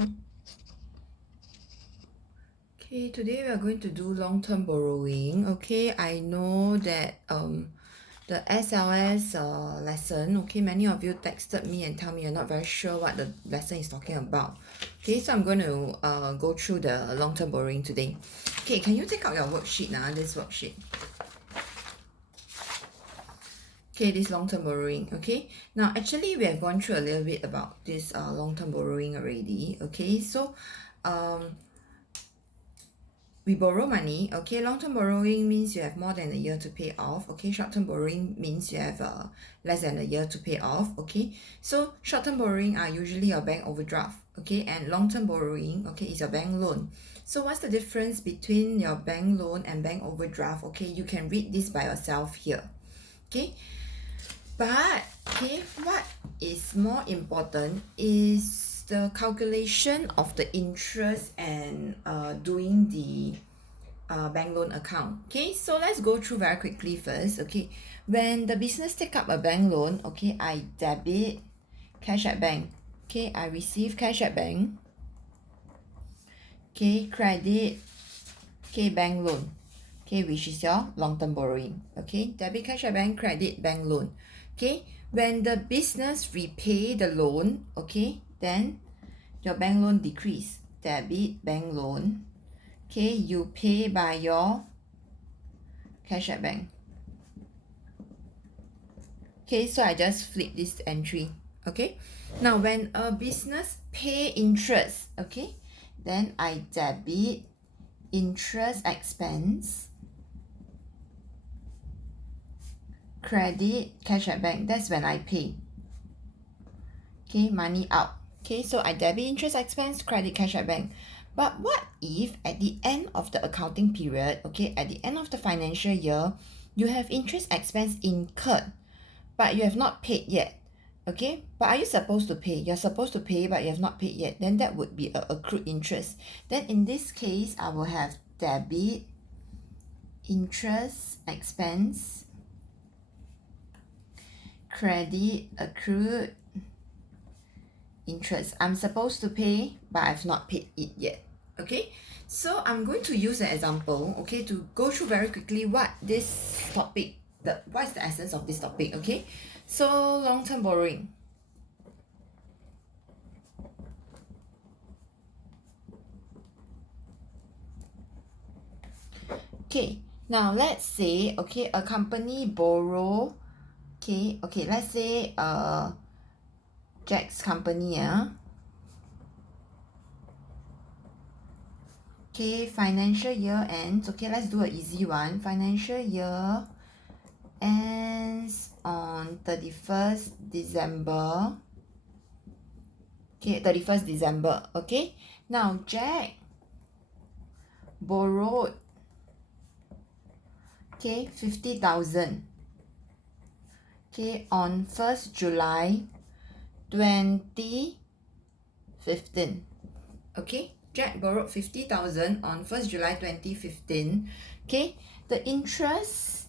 Okay, today we are going to do long-term borrowing. Okay, I know that the SLS lesson, okay, many of you texted me and tell me you're not very sure what the lesson is talking about. Okay, so I'm going to go through the long-term borrowing today. Okay, can you take out your worksheet now, this worksheet? Okay, this long-term borrowing. Okay, now actually we have gone through a little bit about this long-term borrowing already. Okay, so um we borrow money. Okay, long-term borrowing means you have more than a year to pay off. Okay, short-term borrowing means you have less than a year to pay off. Okay, so short-term borrowing are usually your bank overdraft. Okay, and long-term borrowing, okay, is your bank loan. So what's the difference between your bank loan and bank overdraft? Okay, you can read this by yourself here. Okay, but okay, what is more important is the calculation of the interest and doing the bank loan account. Okay, so let's go through very quickly first. Okay, when the business take up a bank loan, okay, I debit cash at bank. Okay, I receive cash at bank. Okay, credit, okay, bank loan. Okay, which is your long-term borrowing. Okay, debit cash at bank, credit bank loan. Okay, when the business repay the loan, okay, then your bank loan decrease. Debit bank loan. Okay, you pay by your cash at bank. Okay, so I just flip this entry. Okay, now when a business pay interest, okay, then I debit interest expense, credit cash at bank. That's when I pay. Okay, money out. Okay, so I debit interest expense, credit cash at bank. But what if at the end of the accounting period, okay, at the end of the financial year, you have interest expense incurred, but you have not paid yet? Okay, but are you supposed to pay? You're supposed to pay, but you have not paid yet. Then that would be a accrued interest. Then in this case, I will have debit interest expense, credit accrued interest. I'm supposed to pay, but I've not paid it yet. Okay, so I'm going to use an example, okay, to go through very quickly what this topic, what's the essence of this topic. Okay, so long-term borrowing. Okay, now let's say, okay, a company borrow, okay, let's say Jack's company, okay, financial year ends. Okay, let's do an easy one. Financial year ends on 31st December. Okay, 31st December. Okay, now Jack borrowed, okay, 50,000, okay, on 1st July 2015. Okay, Jack borrowed 50,000 on 1st July 2015. Okay, the interest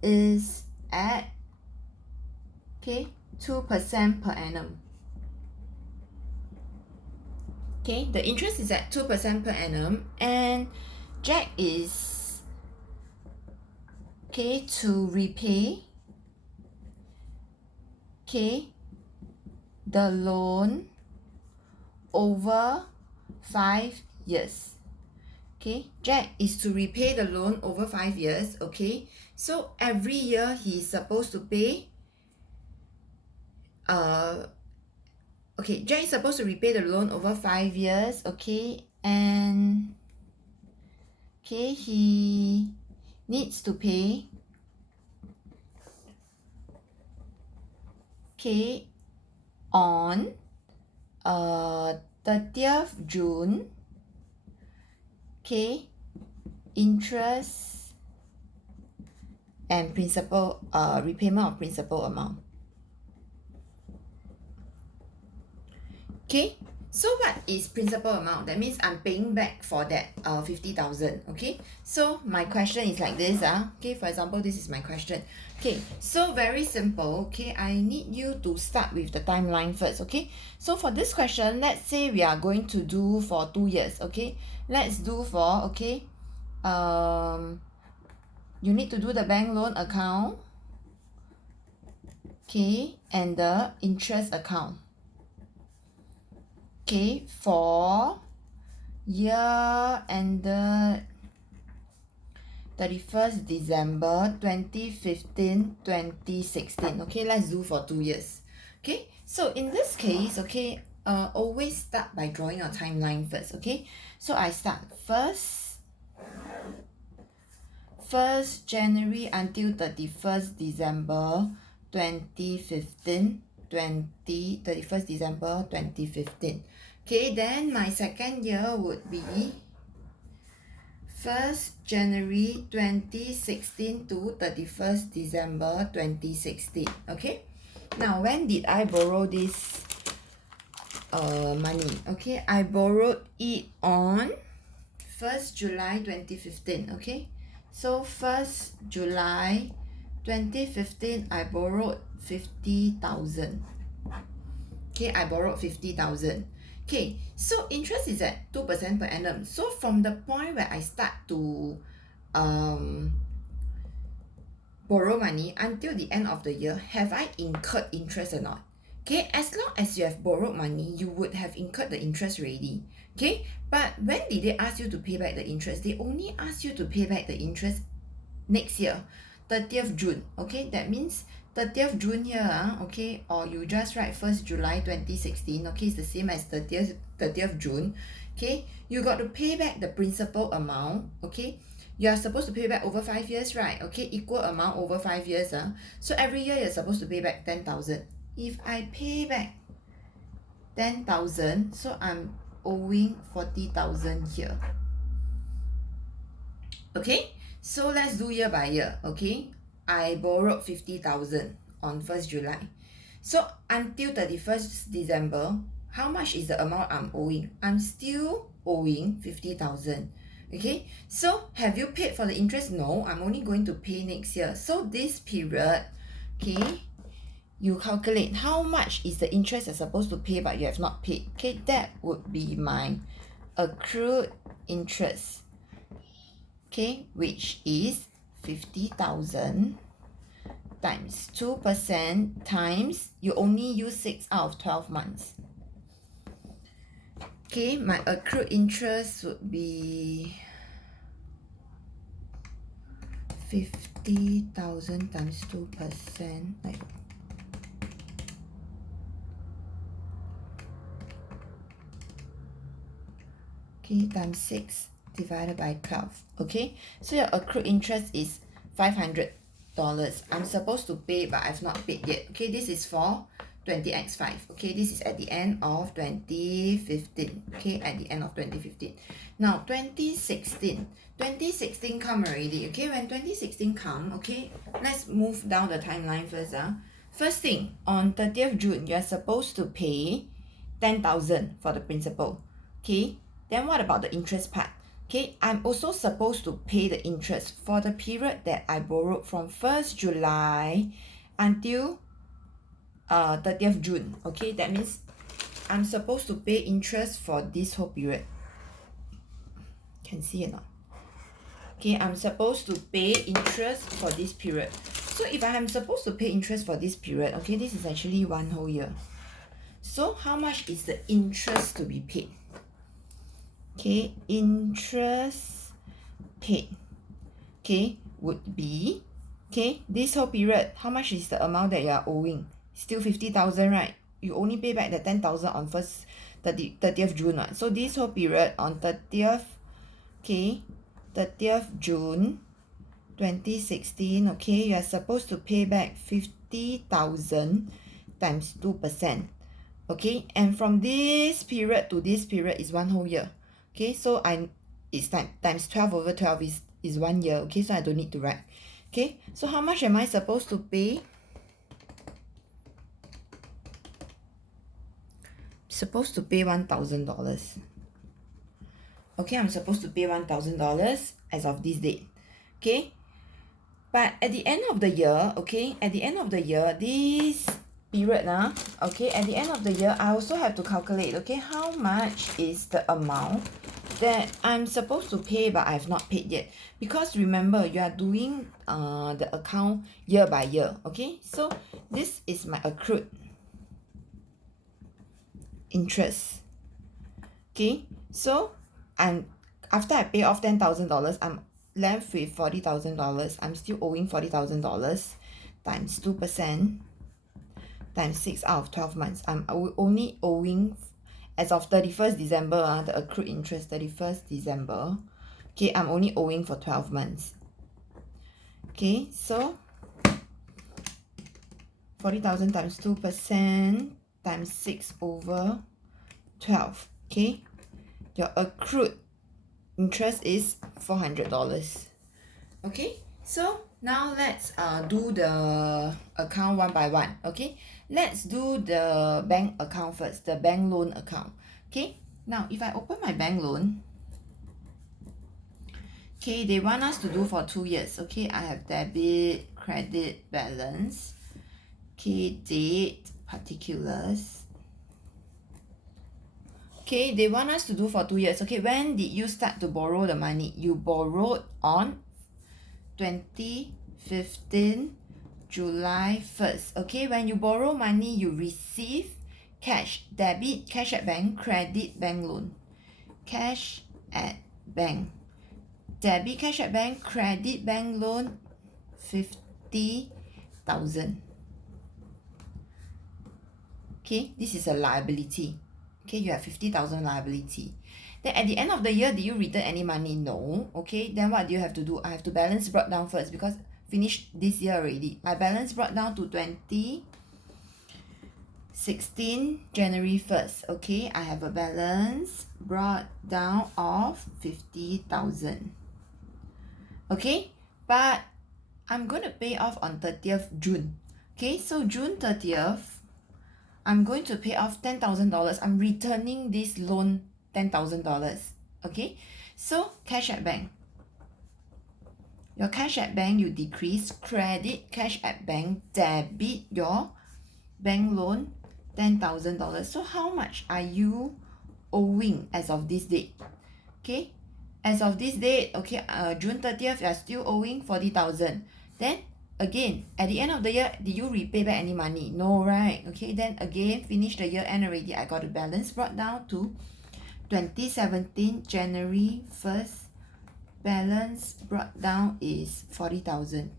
is at, okay, 2% per annum. Okay, the interest is at 2% per annum, and Jack is, okay, to repay, okay, the loan over 5 years. Okay, Jack is to repay the loan over 5 years. Okay, so every year he's supposed to pay uh okay, Jack is supposed to repay the loan over 5 years. Okay, and okay, he needs to pay, okay, on 30th June, okay, interest and principal, repayment of principal amount. Okay, So what is principal amount? That means I'm paying back for that 50,000. Okay, so my question is like this. Okay, for example, this is my question. Okay, so very simple. Okay, I need you to start with the timeline first. Okay, so for this question, let's say we are going to do for 2 years. Okay, let's do for, okay, you need to do the bank loan account, okay, and the interest account, okay, for year ended 31st December 2015, 2016. Okay, let's do for 2 years. Okay, so in this case, okay, always start by drawing a timeline first. Okay, so I start first January until 31st December 2015, 31st December 2015. Okay, then my second year would be 1st January 2016 to 31st December 2016. Okay, now when did I borrow this money? Okay, I borrowed it on 1st July 2015. Okay, so 1st July 2015 I borrowed 50,000. Okay, I borrowed 50,000. Okay, so interest is at 2% per annum. So from the point where I start to borrow money until the end of the year, have I incurred interest or not? Okay, as long as you have borrowed money, you would have incurred the interest already. Okay, but when did they ask you to pay back the interest? They only ask you to pay back the interest next year, 30th June. Okay, that means 30th June here, okay, or you just write 1st July 2016. Okay, it's the same as 30th June. Okay, you got to pay back the principal amount. Okay, you are supposed to pay back over 5 years, right? Okay, equal amount over 5 years. So every year you're supposed to pay back 10,000. If I pay back 10,000, so I'm owing 40,000 here. Okay, so let's do year by year. Okay, I borrowed 50,000 on 1st July. So until 31st December, how much is the amount I'm owing? I'm still owing 50,000. Okay, so have you paid for the interest? No, I'm only going to pay next year. So this period, okay, you calculate how much is the interest you're supposed to pay but you have not paid. Okay, that would be my accrued interest. Okay, which is 50,000 times 2% times you only use 6 out of 12 months. Okay, my accrued interest would be 50,000 times 2%, like, okay, times 6 divided by 12. Okay, so your accrued interest is $500. I'm supposed to pay but I've not paid yet. Okay, this is for 20x5. Okay, this is at the end of 2015. Okay, at the end of 2015. Now 2016 come already. Okay, when 2016 come, okay, let's move down the timeline first. First thing, on 30th June you're supposed to pay 10,000 for the principal. Okay, then what about the interest part? Okay, I'm also supposed to pay the interest for the period that I borrowed from 1st July until 30th June. Okay, that means I'm supposed to pay interest for this whole period. Can see or not? Okay, I'm supposed to pay interest for this period. So if I am supposed to pay interest for this period, okay, this is actually 1 whole year. So how much is the interest to be paid? Okay, interest paid, okay, would be, okay, this whole period, how much is the amount that you are owing? Still 50,000, right? You only pay back the 10,000 on 30th June, right? So this whole period on 30th, okay, 30th June 2016, okay, you are supposed to pay back 50,000 times 2%. Okay, and from this period to this period is 1 whole year. Okay, so it's times 12 over 12 is 1 year. Okay, so I don't need to write. Okay, so how much am I supposed to pay? supposed to pay $1,000. Okay, I'm supposed to pay $1,000 as of this date. Okay, but at the end of the year, okay, at the end of the year, this period, okay, at the end of the year, I also have to calculate, okay, how much is the amount that I'm supposed to pay but I've not paid yet. Because remember, you are doing the account year by year, okay? So this is my accrued interest. Okay, so after I pay off $10,000, I'm left with $40,000. I'm still owing $40,000 times 2% times 6 out of 12 months. I'm only owing, as of 31st December, the accrued interest 31st December. Okay, I'm only owing for 12 months. Okay, so 40,000 times 2% times 6 over 12. Okay, your accrued interest is $400. Okay, so now let's do the account one by one. Okay, let's do the bank account first, the bank loan account. Okay, now if I open my bank loan, okay, they want us to do for 2 years. Okay, I have debit, credit, balance. Okay, date, particulars. Okay, they want us to do for 2 years. Okay, when did you start to borrow the money? You borrowed on 2015 July 1st. Okay, when you borrow money, you receive cash, debit, cash at bank, credit, bank loan. Cash at bank, debit, cash at bank, credit, bank loan, 50,000. Okay, this is a liability. Okay, you have 50,000 liability. Then at the end of the year, do you return any money? No. Okay, then what do you have to do? I have to balance brought down first because finished this year already. My balance brought down to 2016 January 1st. Okay, I have a balance brought down of 50,000. Okay, but I'm going to pay off on 30th June. Okay, so June 30th, I'm going to pay off $10,000. I'm returning this loan $10,000. Okay, so cash at bank. Your cash at bank, you decrease. Credit, cash at bank, debit your bank loan $10,000. So how much are you owing as of this date? Okay, as of this date, okay, June 30th, you are still owing 40,000. Then again, at the end of the year, did you repay back any money? No, right? Okay, then again, finish the year end already. I got the balance brought down to 2017 January 1st. Balance brought down is 40,000.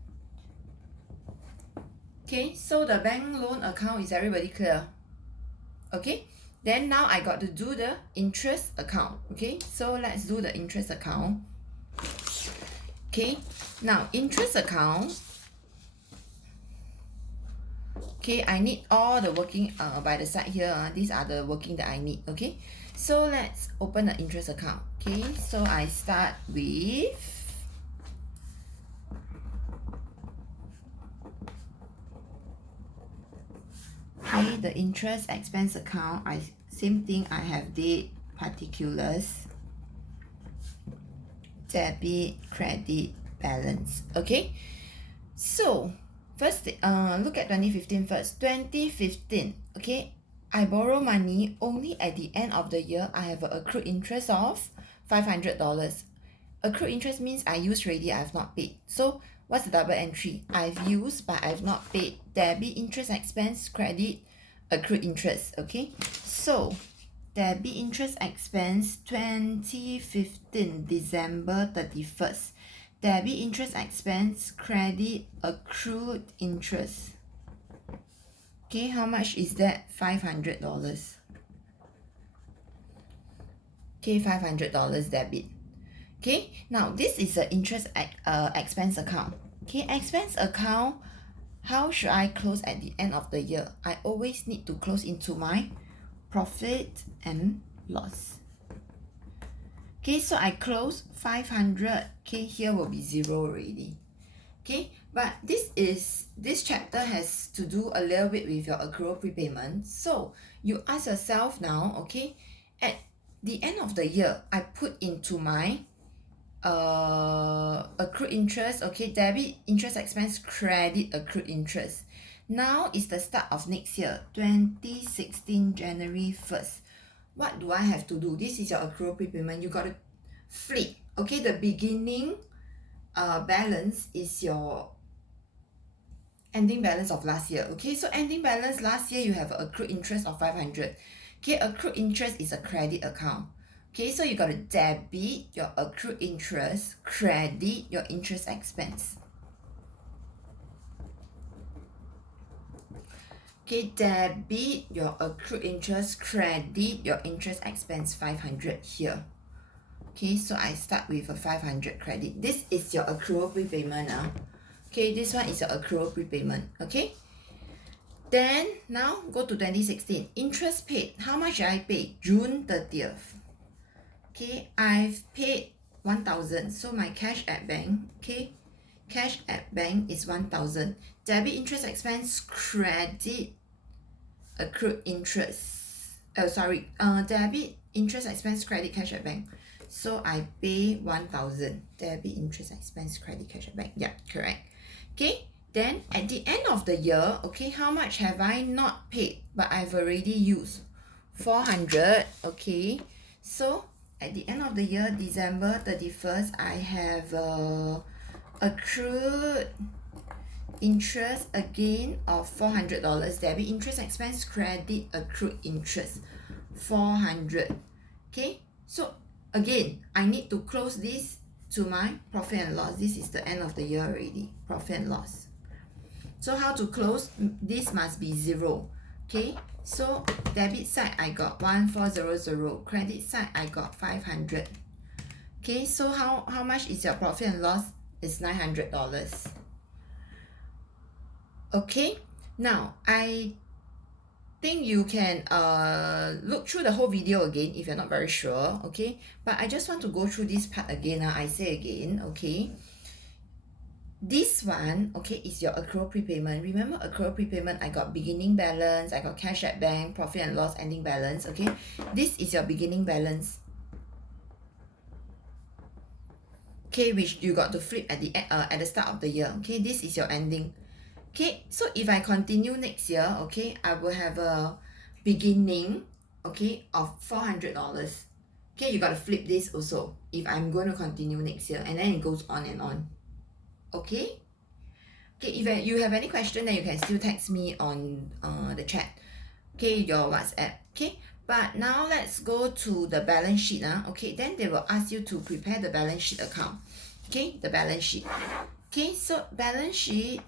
Okay, so the bank loan account, is everybody clear? Okay, then now I got to do the interest account. Okay, so let's do the interest account. Okay, now interest account. Okay, I need all the working by the side here. These are the working that I need. Okay, so let's open the interest account. Okay, so I start with the interest expense account. Same thing, I have date, particulars, debit, credit, balance. Okay, so first look at 2015 first. 2015, okay, I borrow money only at the end of the year. I have an accrued interest of $500. Accrued interest means I used already, I have not paid. So what's the double entry? I've used but I've not paid. Debit, interest expense, credit, accrued interest. Okay, so debit interest expense 2015 December 31st. Debit interest expense, credit, accrued interest. Okay, how much is that? $500. Okay, $500 debit. Okay, now this is the interest expense account. Okay, expense account, how should I close at the end of the year? I always need to close into my profit and loss. Okay, so I close 500. Okay, here will be 0 already. Okay, But this chapter has to do a little bit with your accrual prepayment. So you ask yourself now, okay, at the end of the year, I put into my accrued interest, okay, debit interest expense, credit accrued interest. Now is the start of next year, 2016 January 1st. What do I have to do? This is your accrual prepayment. You got to flip, okay. The beginning balance is your ending balance of last year, okay. So ending balance last year, you have accrued interest of 500. Okay, accrued interest is a credit account. Okay, so you got to debit your accrued interest, credit your interest expense. Okay, debit your accrued interest, credit your interest expense, 500 here. Okay, so I start with a 500 credit. This is your accrual prepayment now. Okay, this one is your accrual prepayment. Okay, then now go to 2016. Interest paid. How much did I pay? June 30th. Okay, I've paid 1,000. So my cash at bank, okay, cash at bank is 1,000. Debit interest expense, credit accrued interest. Debit interest expense, credit cash at bank. So I pay 1,000. Debit interest expense, credit cash at bank. Yeah, correct. Okay, then at the end of the year, okay, how much have I not paid but I've already used? 400. Okay, so at the end of the year, December 31st, I have accrued interest again of $400. Debit interest expense, credit accrued interest 400. Okay, so again, I need to close this to my profit and loss. This is the end of the year already, profit and loss. So how to close? This must be 0. Okay, so debit side I got 1400, credit side I got 500. Okay, so how much is your profit and loss? It's $900. Okay, now I think you can look through the whole video again if you're not very sure, okay, but I just want to go through this part again. I say again, okay, this one, okay, is your accrual prepayment. Remember accrual prepayment, I got beginning balance, I got cash at bank, profit and loss, ending balance. Okay, this is your beginning balance, okay, which you got to flip at the start of the year. Okay, this is your ending. Okay, so if I continue next year, okay, I will have a beginning, okay, of $400. Okay, you got to flip this also if I'm going to continue next year, and then it goes on and on. Okay, if you have any question, then you can still text me on the chat, okay, your WhatsApp. Okay, but now let's go to the balance sheet. Okay, then they will ask you to prepare the balance sheet account. Okay, the balance sheet. Okay, so balance sheet,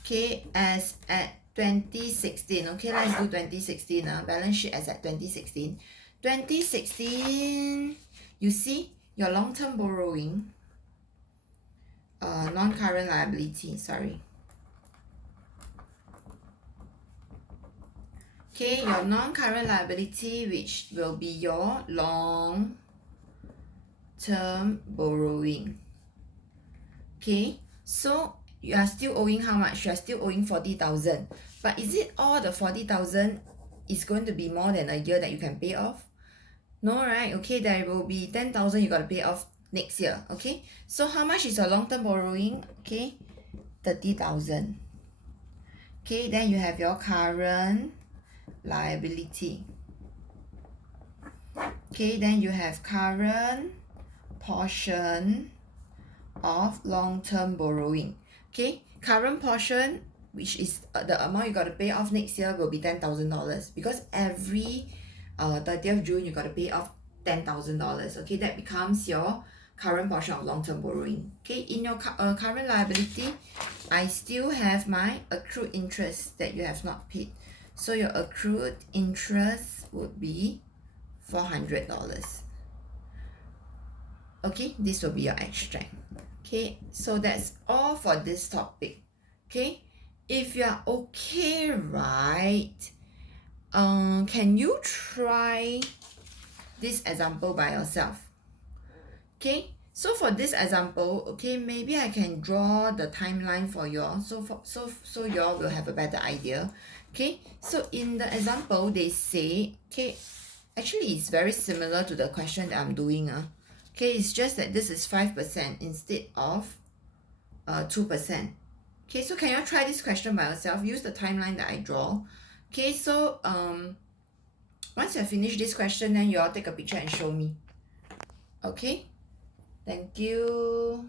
okay, as at 2016. Okay, let's do 2016. Balance sheet as at 2016. 2016, you see your long-term borrowing, non-current liability, sorry. Okay, your non-current liability, which will be your long-term borrowing. Okay, so you are still owing how much? You are still owing 40,000. But is it all the 40,000 is going to be more than a year that you can pay off? No, right? Okay, there will be 10,000 you got to pay off next year. Okay, so how much is your long-term borrowing? Okay, 30,000. Okay, then you have your current liability. Okay, then you have current portion of long-term borrowing. Okay, current portion, which is the amount you got to pay off next year, will be $10,000, because every 30th June you got to pay off $10,000. Okay, that becomes your current portion of long-term borrowing. Okay, in your current liability, I still have my accrued interest that you have not paid. So your accrued interest would be $400. Okay, this will be your extract. Okay, so that's all for this topic. Okay, if you are okay, right, can you try this example by yourself? Okay, So for this example, okay, maybe I can draw the timeline for you all, so you all will have a better idea. Okay, so in the example they say, okay, actually it's very similar to the question that I'm doing. Okay, it's just that this is 5% instead of 2%. Okay, so can you try this question by yourself? Use the timeline that I draw. Okay, so once you have finished this question, then you all take a picture and show me. Okay, thank you.